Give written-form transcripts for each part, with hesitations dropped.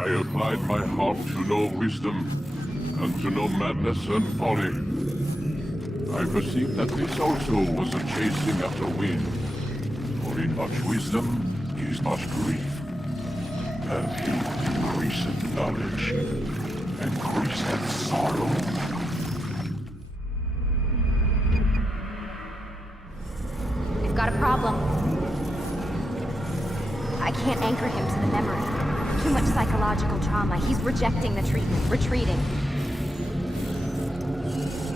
I applied my heart to know wisdom, and to know madness and folly. I perceived that this also was a chasing after wind. For in much wisdom is much grief. And he increaseth knowledge, increaseth sorrow. We've got a problem. I can't anchor him to the memory. Too much psychological trauma. He's rejecting the treatment, retreating.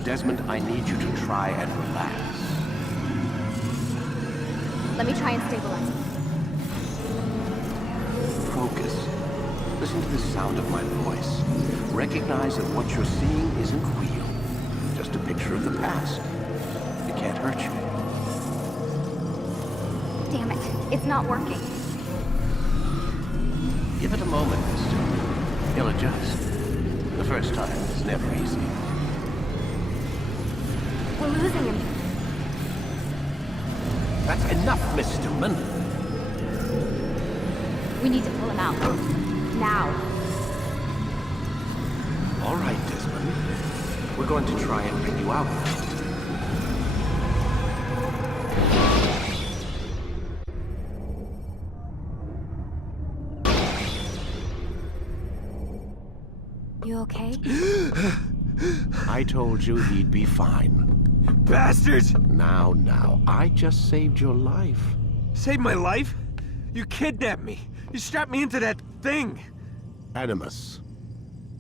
Desmond, I need you to try and relax. Let me try and stabilize him. Focus. Listen to the sound of my voice. Recognize that what you're seeing isn't real. Just a picture of the past. It can't hurt you. Damn it. It's not working. Give it a moment, mister. He'll adjust. The first time is never easy. We're losing him. That's enough, Miss Stillman. We need to pull him out. Now. All right, Desmond. We're going to try and bring you out now. You okay? I told you he'd be fine. Bastards! Now, I just saved your life. Saved my life? You kidnapped me. You strapped me into that thing. Animus.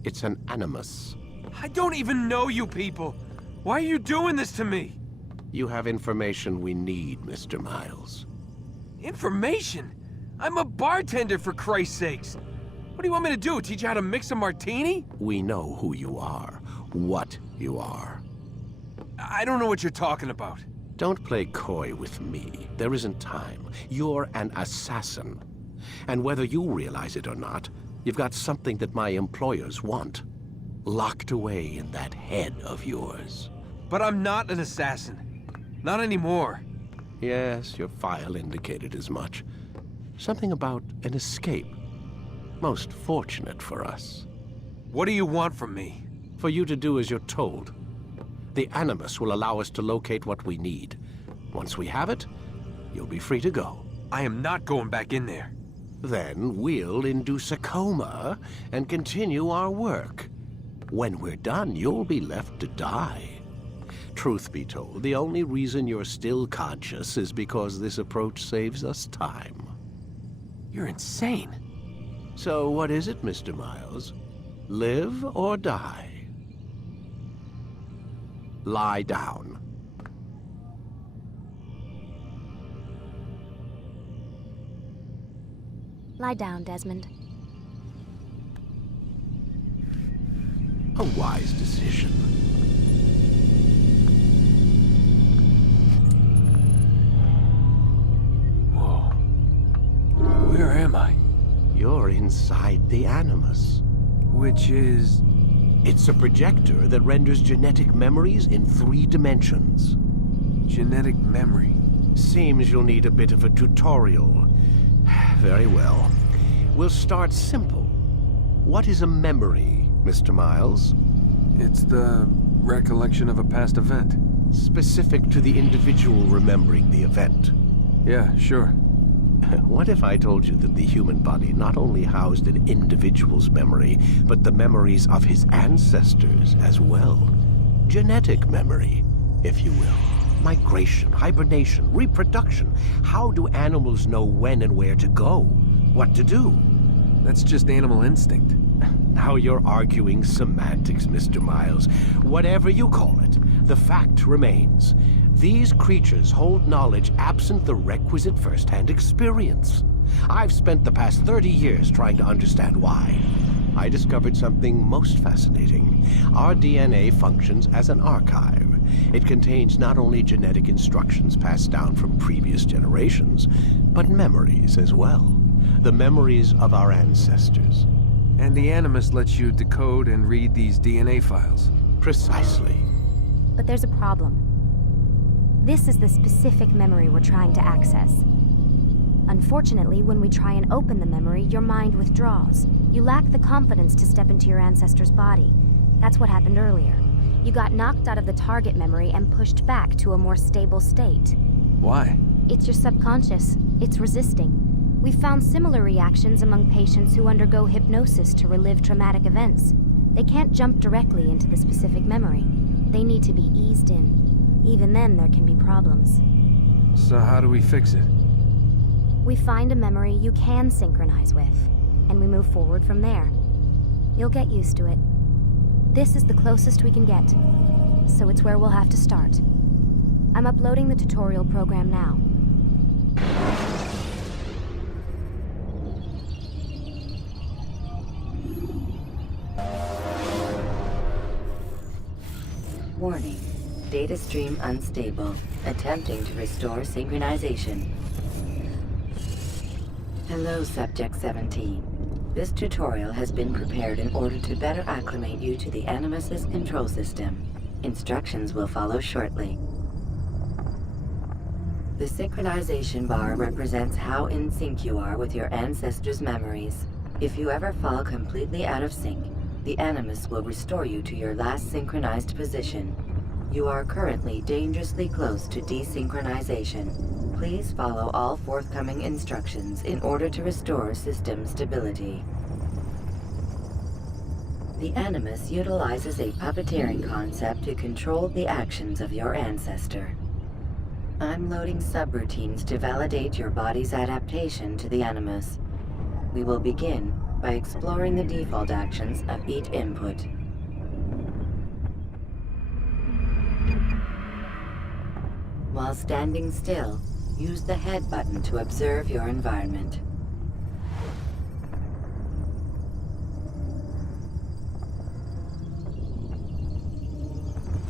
It's an animus. I don't even know you people. Why are you doing this to me? You have information we need, Mr. Miles. Information? I'm a bartender, for Christ's sakes. What do you want me to do? Teach you how to mix a martini? We know who you are, what you are. I don't know what you're talking about. Don't play coy with me. There isn't time. You're an assassin. And whether you realize it or not, you've got something that my employers want. Locked away in that head of yours. But I'm not an assassin. Not anymore. Yes, your file indicated as much. Something about an escape. Most fortunate for us. What do you want from me? For you to do as you're told. The Animus will allow us to locate what we need. Once we have it, you'll be free to go. I am not going back in there. Then we'll induce a coma and continue our work. When we're done, you'll be left to die. Truth be told, the only reason you're still conscious is because this approach saves us time. You're insane. So what is it, Mr. Miles? Live or die? Lie down. Lie down, Desmond. A wise decision. Whoa. Where am I? You're inside the Animus. Which is... It's a projector that renders genetic memories in 3 dimensions. genetic memory. Seems you'll need a bit of a tutorial. Very well. We'll start simple. What is a memory, Mr. Miles? It's the recollection of a past event. Specific to the individual remembering the event. Yeah, sure. What if I told you that the human body not only housed an individual's memory, but the memories of his ancestors as well? Genetic memory, if you will. Migration, hibernation, reproduction. How do animals know when and where to go? What to do? That's just animal instinct. Now you're arguing semantics, Mr. Miles. Whatever you call it, the fact remains. These creatures hold knowledge absent the requisite first-hand experience. I've spent the past 30 years trying to understand why. I discovered something most fascinating. Our DNA functions as an archive. It contains not only genetic instructions passed down from previous generations, but memories as well. The memories of our ancestors. And the Animus lets you decode and read these DNA files. Precisely. But there's a problem. This is the specific memory we're trying to access. Unfortunately, when we try and open the memory, your mind withdraws. You lack the confidence to step into your ancestor's body. That's what happened earlier. You got knocked out of the target memory and pushed back to a more stable state. Why? It's your subconscious. It's resisting. We've found similar reactions among patients who undergo hypnosis to relive traumatic events. They can't jump directly into the specific memory. They need to be eased in. Even then, there can be problems. So how do we fix it? We find a memory you can synchronize with, and we move forward from there. You'll get used to it. This is the closest we can get, so it's where we'll have to start. I'm uploading the tutorial program now. Warning. Data stream unstable. Attempting to restore synchronization. Hello, Subject 17. This tutorial has been prepared in order to better acclimate you to the Animus's control system. Instructions will follow shortly. The synchronization bar represents how in sync you are with your ancestors' memories. If you ever fall completely out of sync, the Animus will restore you to your last synchronized position. You are currently dangerously close to desynchronization. Please follow all forthcoming instructions in order to restore system stability. The Animus utilizes a puppeteering concept to control the actions of your ancestor. I'm loading subroutines to validate your body's adaptation to the Animus. We will begin by exploring the default actions of each input. While standing still, use the head button to observe your environment.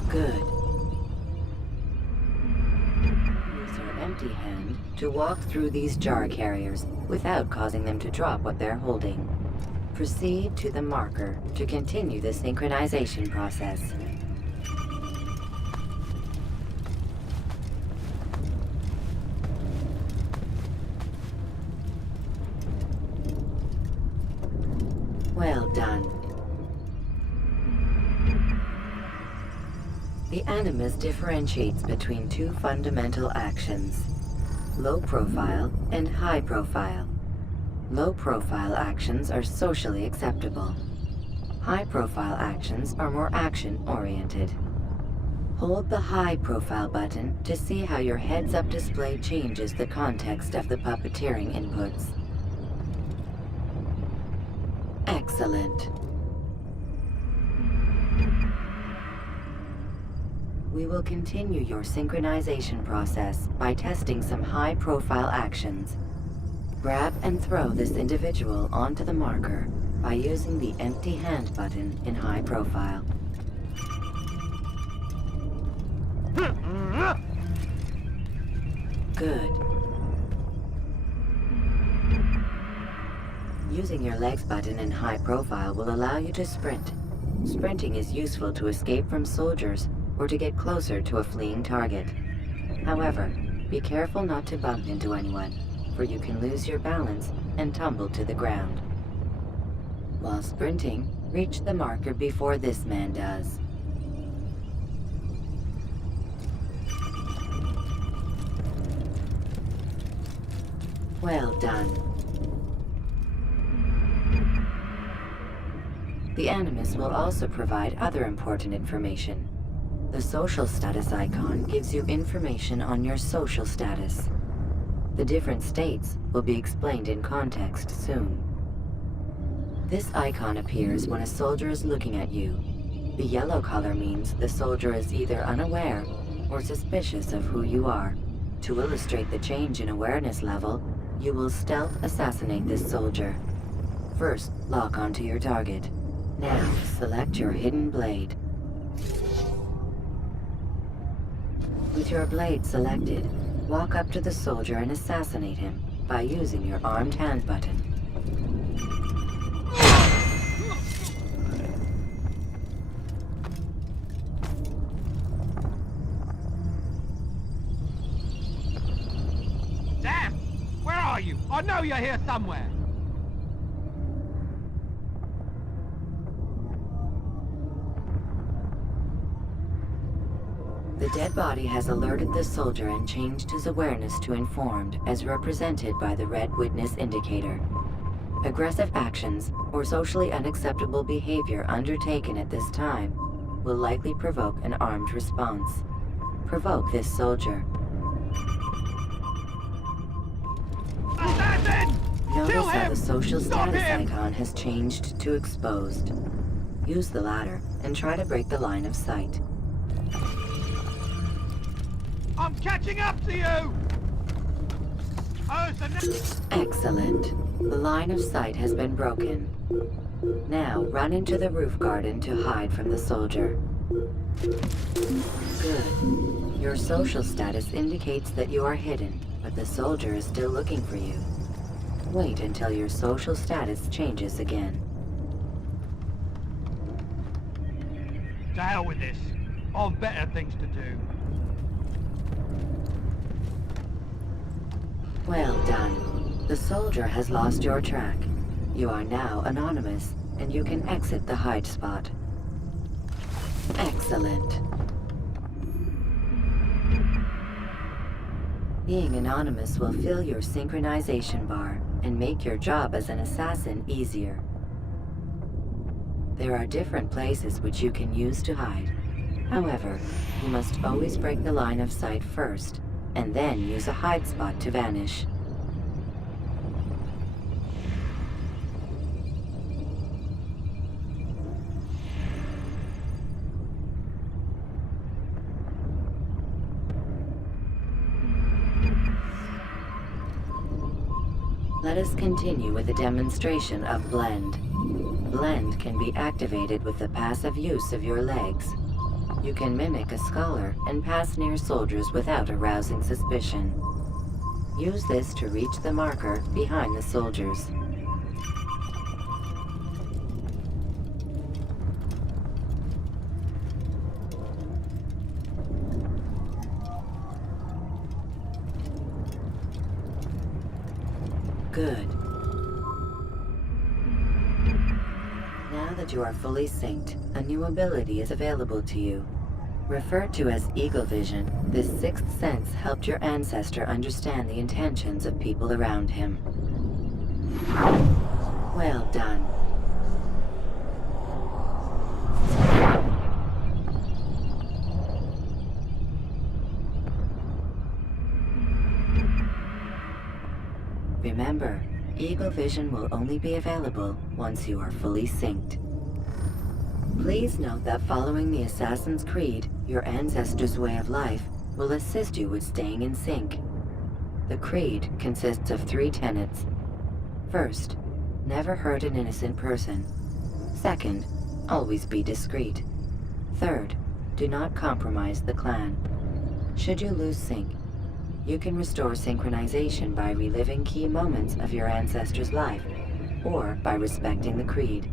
Good. Use your empty hand to walk through these jar carriers without causing them to drop what they're holding. Proceed to the marker to continue the synchronization process. Well done. The Animus differentiates between two fundamental actions: low profile and high profile. Low profile actions are socially acceptable. High profile actions are more action-oriented. Hold the high profile button to see how your heads-up display changes the context of the puppeteering inputs. Excellent. We will continue your synchronization process by testing some high-profile actions. Grab and throw this individual onto the marker by using the empty hand button in high profile. Good. Using your legs button in high profile will allow you to sprint. Sprinting is useful to escape from soldiers or to get closer to a fleeing target. However, be careful not to bump into anyone, for you can lose your balance and tumble to the ground. While sprinting, reach the marker before this man does. Well done. The Animus will also provide other important information. The social status icon gives you information on your social status. The different states will be explained in context soon. This icon appears when a soldier is looking at you. The yellow color means the soldier is either unaware or suspicious of who you are. To illustrate the change in awareness level, you will stealth assassinate this soldier. First, lock onto your target. Now, select your hidden blade. With your blade selected, walk up to the soldier and assassinate him by using your armed hand button. Damn! Where are are you? I know you're here somewhere. The dead body has alerted the soldier and changed his awareness to informed, as represented by the red witness indicator. Aggressive actions or socially unacceptable behavior undertaken at this time will likely provoke an armed response. Provoke this soldier. Assassin! Notice Kill how him! the social Stop status him! icon has changed to exposed. Use the latter and try to break the line of sight. I'm catching up to you! Excellent. The line of sight has been broken. Now run into the roof garden to hide from the soldier. Good. Your social status indicates that you are hidden, but the soldier is still looking for you. Wait until your social status changes again. To hell with this. I've better things to do. Well done. The soldier has lost your track. You are now anonymous, and you can exit the hide spot. Excellent. Being anonymous will fill your synchronization bar and make your job as an assassin easier. There are different places which you can use to hide. However, you must always break the line of sight first, and then use a hide spot to vanish. Let us continue with a demonstration of Blend. Blend can be activated with the passive use of your legs. You can mimic a scholar and pass near soldiers without arousing suspicion. Use this to reach the marker behind the soldiers. Good. Now that you are fully synced, a new ability is available to you. Referred to as Eagle Vision, this sixth sense helped your ancestor understand the intentions of people around him. Well done. Remember, Eagle Vision will only be available once you are fully synced. Please note that following the Assassin's Creed, your ancestors' way of life will assist you with staying in sync. The Creed consists of 3 tenets. First, never hurt an innocent person. Second, always be discreet. Third, do not compromise the clan. Should you lose sync, you can restore synchronization by reliving key moments of your ancestor's life, or by respecting the Creed.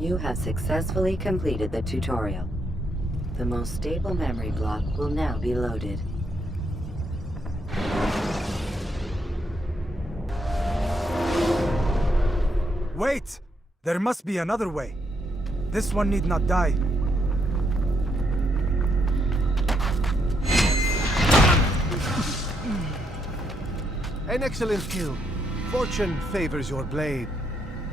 You have successfully completed the tutorial. The most stable memory block will now be loaded. Wait! There must be another way. This one need not die. An excellent kill. Fortune favors your blade.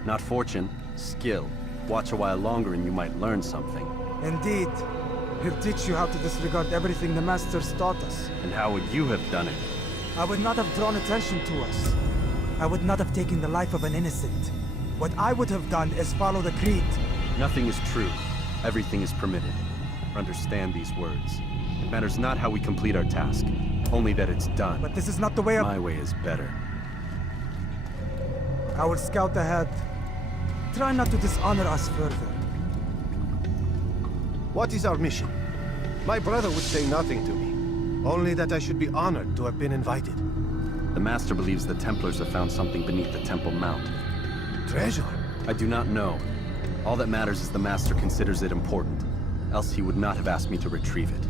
Not fortune, skill. Watch a while longer and you might learn something. Indeed. He'll teach you how to disregard everything the Masters taught us. And how would you have done it? I would not have drawn attention to us. I would not have taken the life of an innocent. What I would have done is follow the Creed. Nothing is true. Everything is permitted. Understand these words. It matters not how we complete our task, only that it's done. But this is not the way of... My way is better. I will scout ahead. Try not to dishonor us further. What is our mission? My brother would say nothing to me. Only that I should be honored to have been invited. The Master believes the Templars have found something beneath the Temple Mount. Treasure? I do not know. All that matters is the Master considers it important. Else he would not have asked me to retrieve it.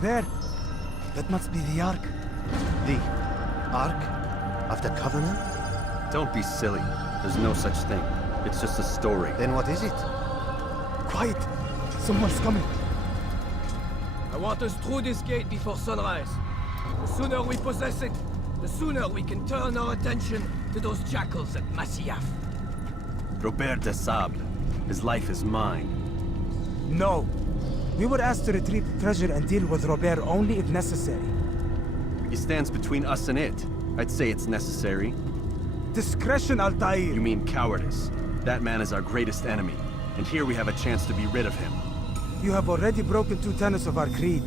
There. That must be the Ark. The Ark of the Covenant? Don't be silly. There's no such thing. It's just a story. Then what is it? Quiet! Someone's coming. I want us through this gate before sunrise. The sooner we possess it, the sooner we can turn our attention to those jackals at Masyaf. Robert de Sable. His life is mine. No. We were asked to retrieve the treasure and deal with Robert only if necessary. He stands between us and it. I'd say it's necessary. Discretion, Altair! You mean cowardice. That man is our greatest enemy, and here we have a chance to be rid of him. You have already broken 2 tenets of our creed.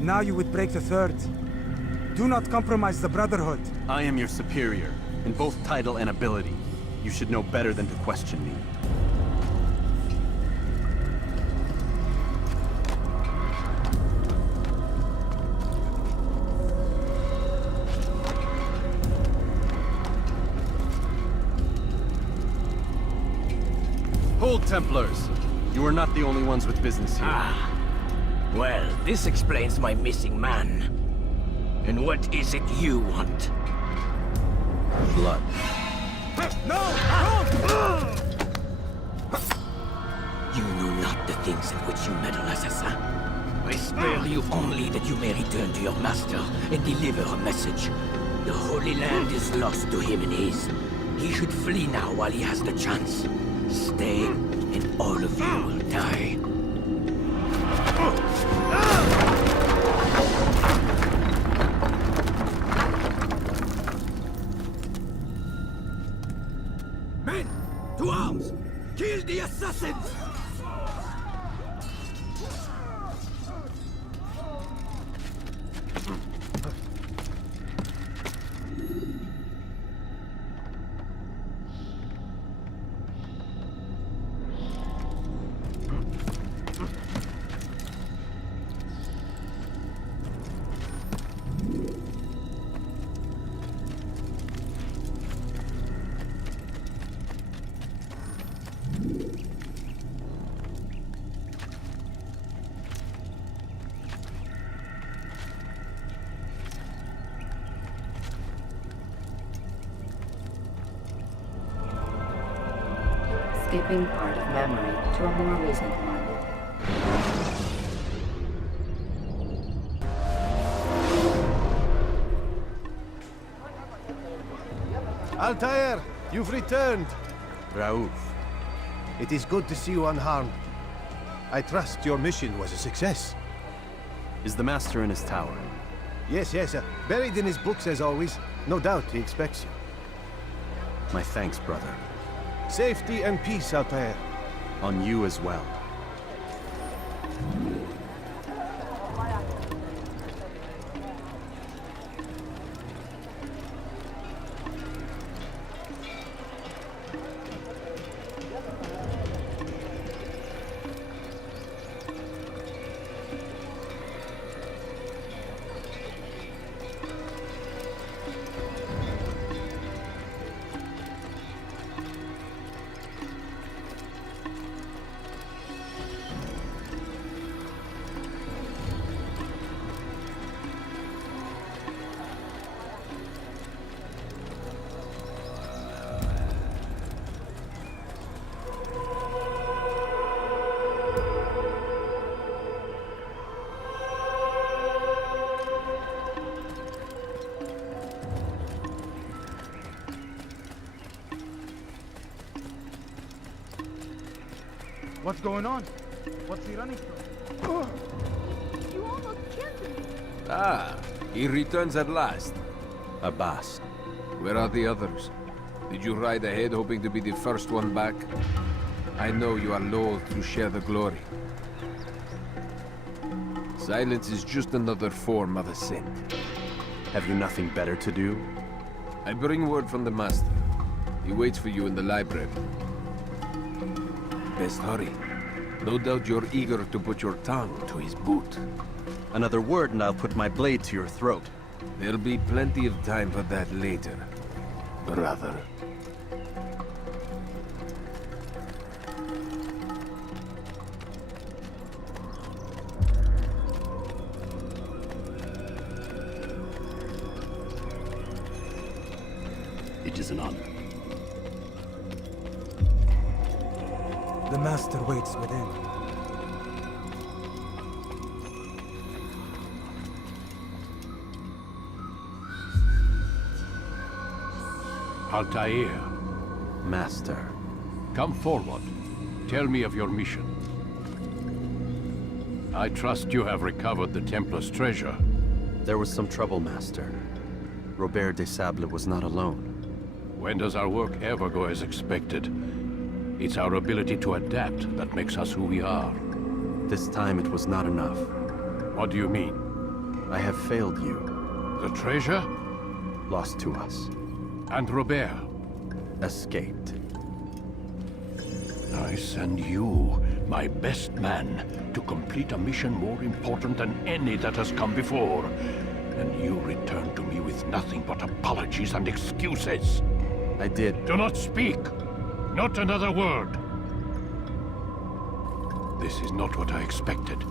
Now you would break the 3rd. Do not compromise the Brotherhood. I am your superior, in both title and ability. You should know better than to question me. Hold, Templars! You are not the only ones with business here. Ah. Well, this explains my missing man. And what is it you want? Blood. No! You know not the things in which you meddle, assassin. I spare you only that you may return to your master and deliver a message. The Holy Land is lost to him and his. He should flee now while he has the chance. Stay, and all of you will die. Men, to arms! Kill the assassins! Skipping part of memory to a more recent one. Altair, you've returned. Raouf. It is good to see you unharmed. I trust your mission was a success. Is the Master in his tower? Yes, buried in his books as always. No doubt he expects you. My thanks, brother. Safety and peace, Altair. On you as well. What's going on? What's he running from? You almost killed me. Ah, he returns at last. Abbas. Where are the others? Did you ride ahead hoping to be the first one back? I know you are loath to share the glory. Silence is just another form of assent. Have you nothing better to do? I bring word from the Master. He waits for you in the library. Best hurry. No doubt you're eager to put your tongue to his boot. Another word and I'll put my blade to your throat. There'll be plenty of time for that later, brother. It is an honor. The Master waits within. Altair, Master. come forward. Tell me of your mission. I trust you have recovered the Templar's treasure. There was some trouble, Master. Robert de Sable was not alone. When does our work ever go as expected? It's our ability to adapt that makes us who we are. This time it was not enough. What do you mean? I have failed you. The treasure? Lost to us. And Robert? Escaped. I send you, my best man, to complete a mission more important than any that has come before. And you return to me with nothing but apologies and excuses. I did. Do not speak! Not another word! This is not what I expected.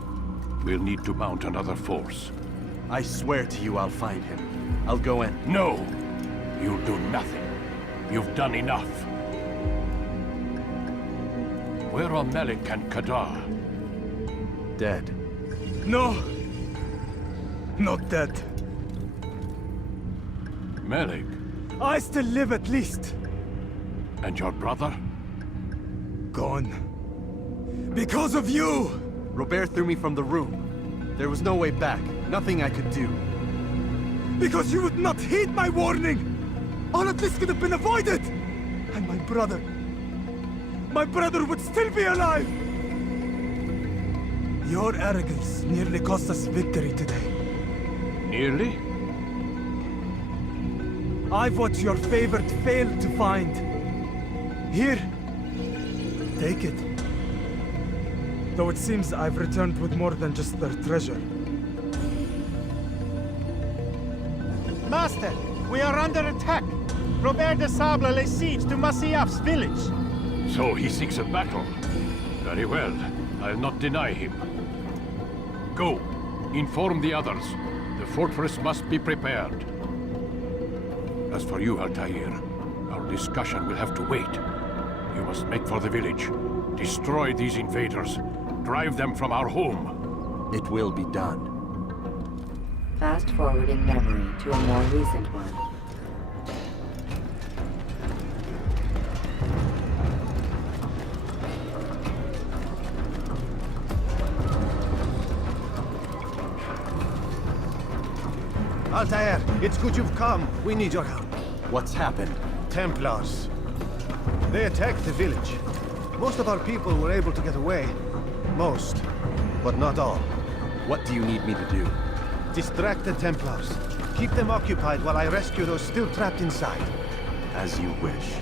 We'll need to mount another force. I swear to you I'll find him. I'll go in. No! You'll do nothing. You've done enough. Where are Melik and Kadar? Dead. No! Not dead. Melik? I still live at least. And your brother? Gone. Because of you! Robert threw me from the room. There was no way back. Nothing I could do. Because you would not heed my warning! All of this could have been avoided! And my brother would still be alive! Your arrogance nearly cost us victory today. Nearly? I've what your favorite failed to find. Here. Take it. Though it seems I've returned with more than just their treasure. Master, we are under attack. Robert de Sable lays siege to Masyaf's village. So he seeks a battle. Very well. I'll not deny him. Go. Inform the others. The fortress must be prepared. As for you, Altair, our discussion will have to wait. You must make for the village. Destroy these invaders. Drive them from our home. It will be done. Fast-forwarding memory to a more recent one. Altair, it's good you've come. We need your help. What's happened? Templars. They attacked the village. Most of our people were able to get away. Most, but not all. What do you need me to do? Distract the Templars. Keep them occupied while I rescue those still trapped inside. As you wish.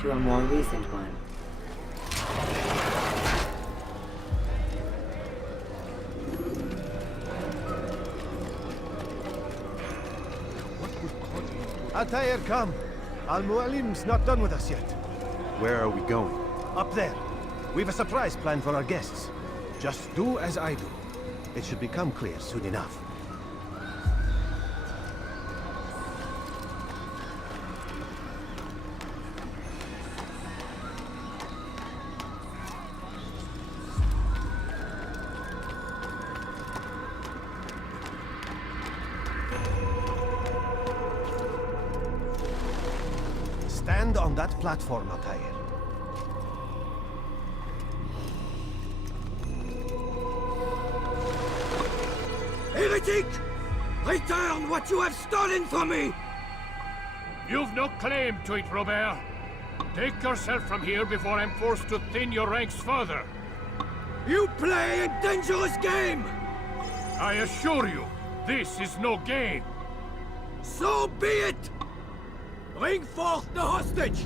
to a more recent one. Altair, come. Al-Mualim's not done with us yet. Where are we going? Up there. We've a surprise plan for our guests. Just do as I do. It should become clear soon enough. Stand on that platform, Altair. Heretic! Return what you have stolen from me! You've no claim to it, Robert. Take yourself from here before I'm forced to thin your ranks further. You play a dangerous game! I assure you, this is no game. So be it! Bring forth the hostage!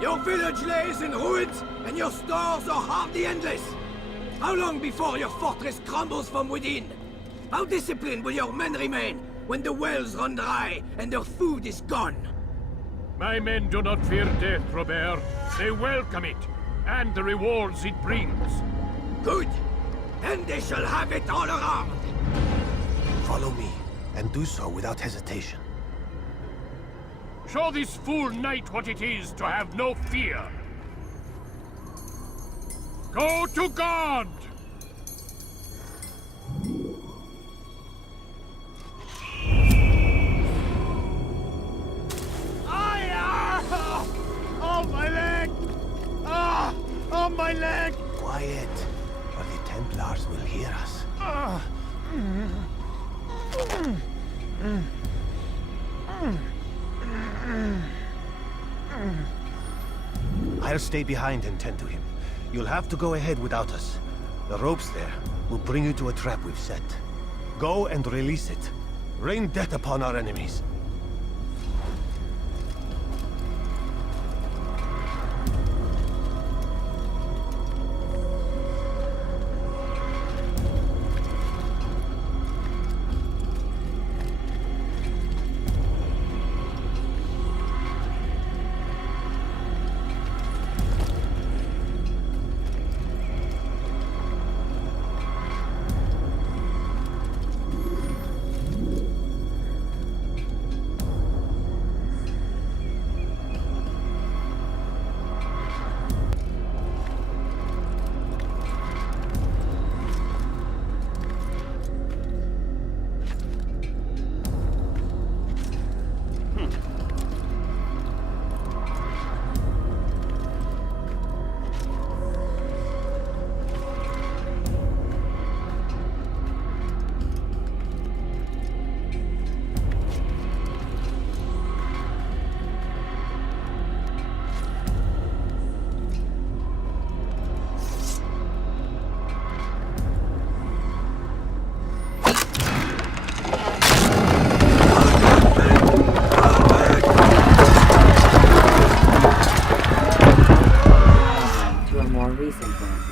Your village lays in ruins, and your stores are hardly endless. How long before your fortress crumbles from within? How disciplined will your men remain when the wells run dry and their food is gone? My men do not fear death, Robert. They welcome it, and the rewards it brings. Good. Then they shall have it all around. Follow me, and do so without hesitation. Show this fool knight what it is to have no fear. Go to God! Oh, my leg! Ah! Oh, my leg! Quiet, or the Templars will hear us. I'll stay behind and tend to him. You'll have to go ahead without us. The ropes there will bring you to a trap we've set. Go and release it. Rain death upon our enemies.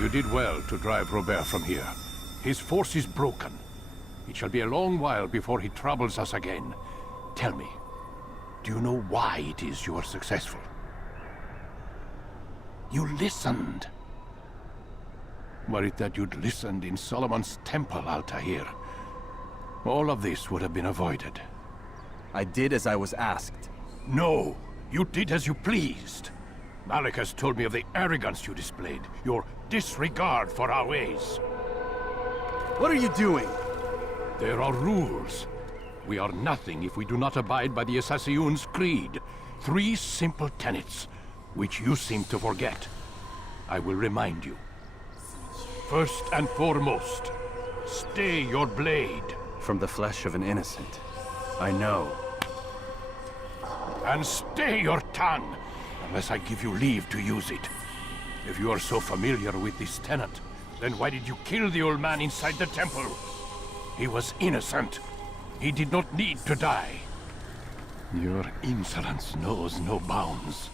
You did well to drive Robert from here. His force is broken. It shall be a long while before he troubles us again. Tell me, do you know why it is you are successful? You listened. Were it that you'd listened in Solomon's temple, Altair, all of this would have been avoided. I did as I was asked. No, you did as you pleased. Malik has told me of the arrogance you displayed, your disregard for our ways. What are you doing? There are rules. We are nothing if we do not abide by the Assassin's creed. 3 simple tenets, which you seem to forget. I will remind you. First and foremost, stay your blade. From the flesh of an innocent. I know. And stay your tongue, unless I give you leave to use it. If you are so familiar with this tenet, then why did you kill the old man inside the temple? He was innocent. He did not need to die. Your insolence knows no bounds.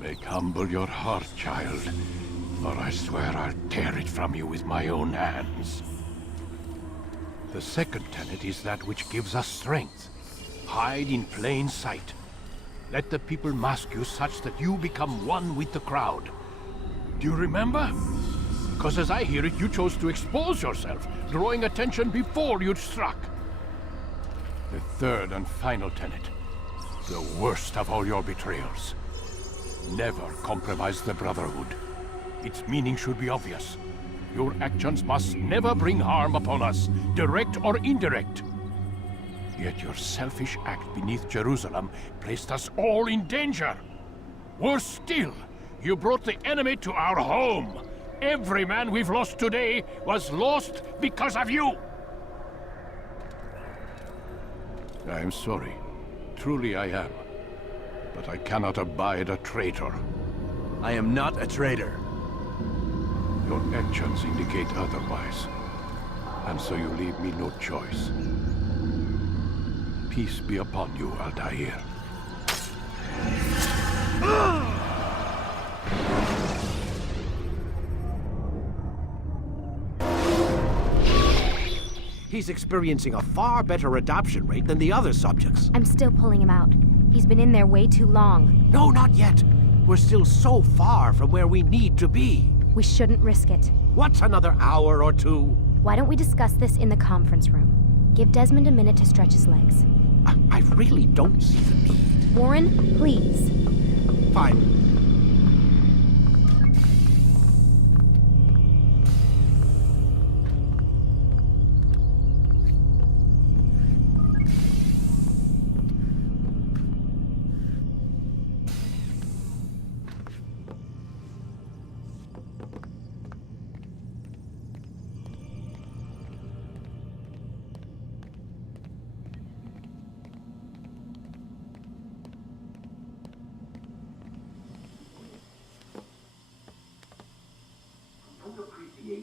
Make humble your heart, child, or I swear I'll tear it from you with my own hands. The second tenet is that which gives us strength. Hide in plain sight. Let the people mask you such that you become one with the crowd. Do you remember? Because as I hear it, you chose to expose yourself, drawing attention before you'd struck. The third and final tenet. The worst of all your betrayals. Never compromise the Brotherhood. Its meaning should be obvious. Your actions must never bring harm upon us, direct or indirect. Yet your selfish act beneath Jerusalem placed us all in danger. Worse still, you brought the enemy to our home. Every man we've lost today was lost because of you. I am sorry. Truly I am. But I cannot abide a traitor. I am not a traitor. Your actions indicate otherwise. And so you leave me no choice. Peace be upon you, Altair. He's experiencing a far better adoption rate than the other subjects. I'm still pulling him out. He's been in there way too long. No, not yet. We're still so far from where we need to be. We shouldn't risk it. What's another hour or two? Why don't we discuss this in the conference room? Give Desmond a minute to stretch his legs. I really don't see the need. Warren, please. Fine.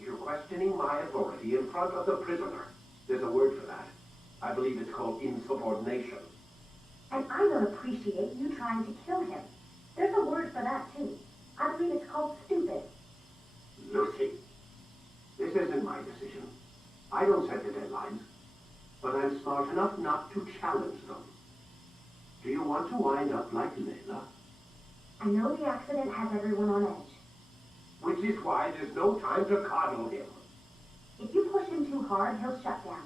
You're questioning my authority in front of the prisoner. There's a word for that. I believe it's called insubordination. And I don't appreciate you trying to kill him. There's a word for that, too. I believe it's called stupid. Lucy, this isn't my decision. I don't set the deadlines, but I'm smart enough not to challenge them. Do you want to wind up like Layla? I know the accident has everyone on edge. Which is why there's no time to coddle him. If you push him too hard, he'll shut down.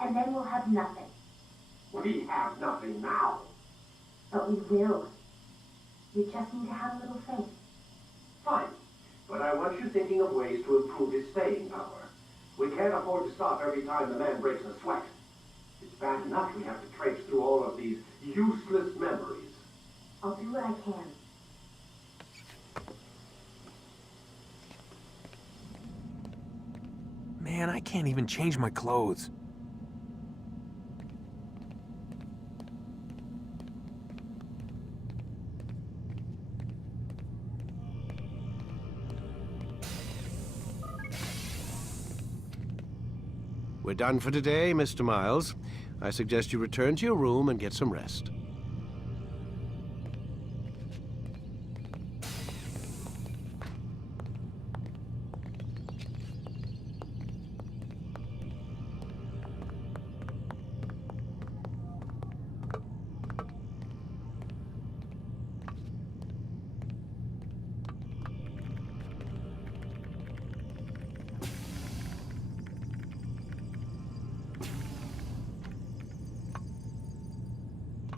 And then we'll have nothing. We have nothing now. But we will. You just need to have a little faith. Fine. But I want you thinking of ways to improve his staying power. We can't afford to stop every time the man breaks a sweat. It's bad enough we have to traipse through all of these useless memories. I'll do what I can. Man, I can't even change my clothes. We're done for today, Mr. Miles. I suggest you return to your room and get some rest.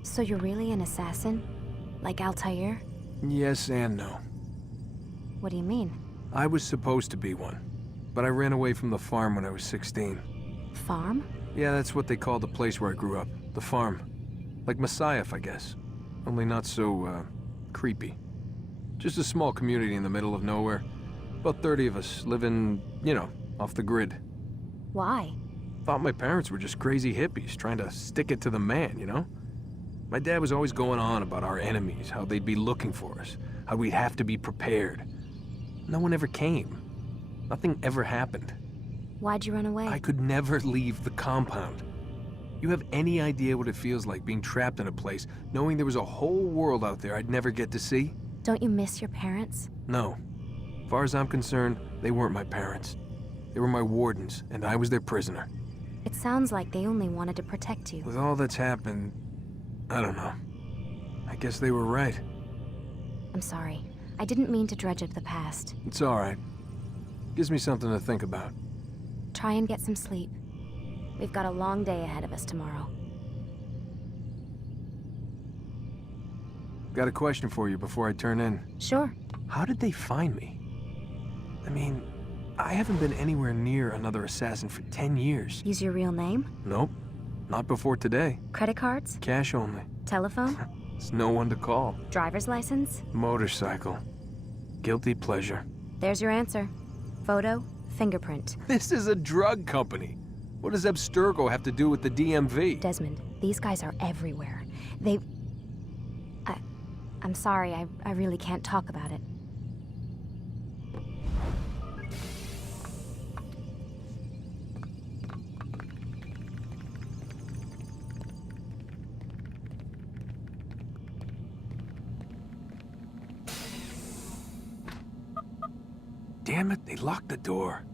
So you're really an assassin? Like Altair? Yes and no. What do you mean? I was supposed to be one, but I ran away from the farm when I was 16. Farm? Yeah, that's what they called the place where I grew up. The farm. Like Messiah, I guess. Only not so, creepy. Just a small community in the middle of nowhere. About 30 of us, living, you know, off the grid. Why? Thought my parents were just crazy hippies, trying to stick it to the man, you know? My dad was always going on about our enemies, how they'd be looking for us, how we'd have to be prepared. No one ever came. Nothing ever happened. Why'd you run away? I could never leave the compound. You have any idea what it feels like being trapped in a place, knowing there was a whole world out there I'd never get to see? Don't you miss your parents? No. As far as I'm concerned, they weren't my parents. They were my wardens, and I was their prisoner. It sounds like they only wanted to protect you. With all that's happened, I don't know. I guess they were right. I'm sorry. I didn't mean to dredge up the past. It's all right. Gives me something to think about. Try and get some sleep. We've got a long day ahead of us tomorrow. Got a question for you before I turn in. Sure. How did they find me? I mean, I haven't been anywhere near another assassin for 10 years. Use your real name? Nope. Not before today. Credit cards? Cash only. Telephone? There's no one to call. Driver's license? Motorcycle. Guilty pleasure. There's your answer. Photo, fingerprint. This is a drug company. What does Abstergo have to do with the DMV? Desmond, these guys are everywhere. I'm sorry, I really can't talk about it. Damn it, they locked the door.